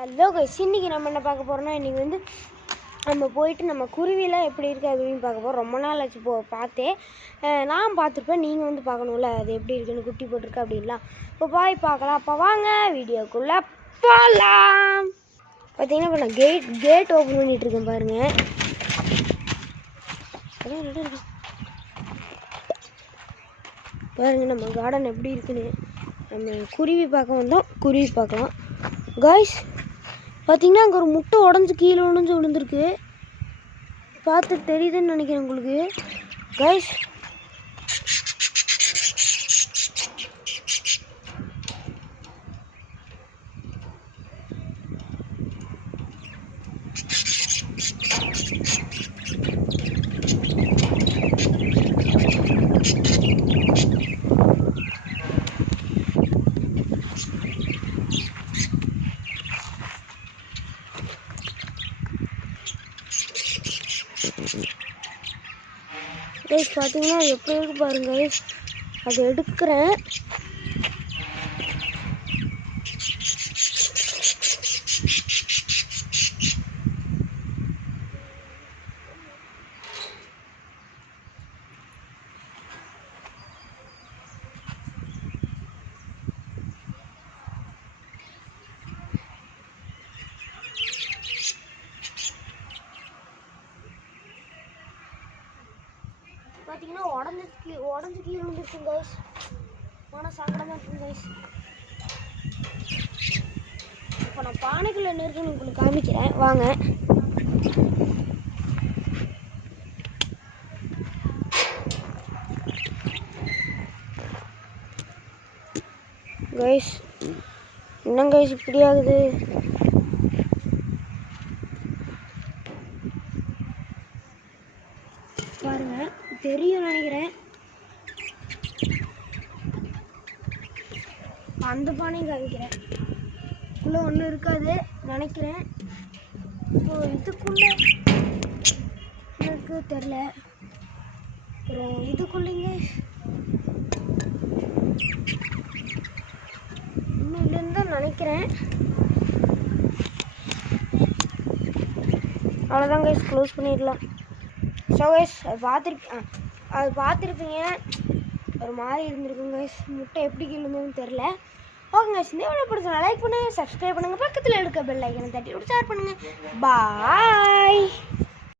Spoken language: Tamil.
ஹலோ கைஸ், இன்றைக்கி நம்ம என்ன பார்க்க போகிறோம்னா, இன்றைக்கி வந்து நம்ம போயிட்டு நம்ம குருவிலாம் எப்படி இருக்குது அப்படின்னு பார்க்க போகிறோம். ரொம்ப நாள் ஆச்சு பார்த்தேன். நான் பார்த்துருப்பேன், நீங்கள் வந்து பார்க்கணும்ல அது எப்படி இருக்குன்னு, குட்டி போட்டிருக்கு அப்படின்லாம். இப்போ போய் பார்க்கலாம். அப்போ வாங்க வீடியோக்குள்ளே போகலாம். பார்த்தீங்கன்னா இப்போ நான் கேட் ஓப்பன் பண்ணிகிட்ருக்கேன் பாருங்கள். பாருங்கள் நம்ம கார்டன் எப்படி இருக்குன்னு. நம்ம குருவி பார்க்க வந்தோம், குருவி பார்க்கலாம் காய்ஸ். பார்த்தீங்கன்னா அங்கே ஒரு முட்டை உடஞ்சி கீழே விழுந்துருக்கு. பார்த்து தெரியுதுன்னு நினைக்கிறேன் உங்களுக்கு காய்ஸ். கைஸ் பார்த்தீங்கன்னா எப்படி இருக்கு பாருங்க கைஸ். அதை எடுக்கிறேன். பார்த்தீங்கன்னா உடஞ்சி கீழே வந்துருச்சு கைஸ். ஆனால் சங்கடமாக இருக்கும் கைஸ். இப்போ நான் பானைக்குள்ள என்ன இருக்குன்னு உங்களுக்கு காமிக்கிறேன் வாங்க. கைஸ் என்ன கைஸ் இப்படி ஆகுது? பாருங்க தெரியும் நினைக்கிறேன். அந்த பானையும் காமிக்கிறேன். உள்ள ஒன்றும் இருக்காது நினைக்கிறேன். இப்போ இதுக்குள்ள எனக்கு தெரில. அப்புறம் இதுக்குள்ளேங்க இன்னும் இல்லைன்னு தான் நினைக்கிறேன். அவ்வளோதான் கைஸ், க்ளோஸ் பண்ணிடலாம். ஸோ கைஸ் அது பார்த்துருப்பீங்க. ஒரு மாதிரி இருந்திருக்கும் கைஸ். முட்டை எப்படி கிளம்புன்னு தெரில. ஓகே கைஸ், இந்த வீடியோ பிடிச்சா லைக் பண்ணுங்கள், சப்ஸ்கிரைப் பண்ணுங்கள், பக்கத்தில் இருக்க பெல் ஐக்கனை தட்டி விட்டு ஷேர் பண்ணுங்கள். பாய்.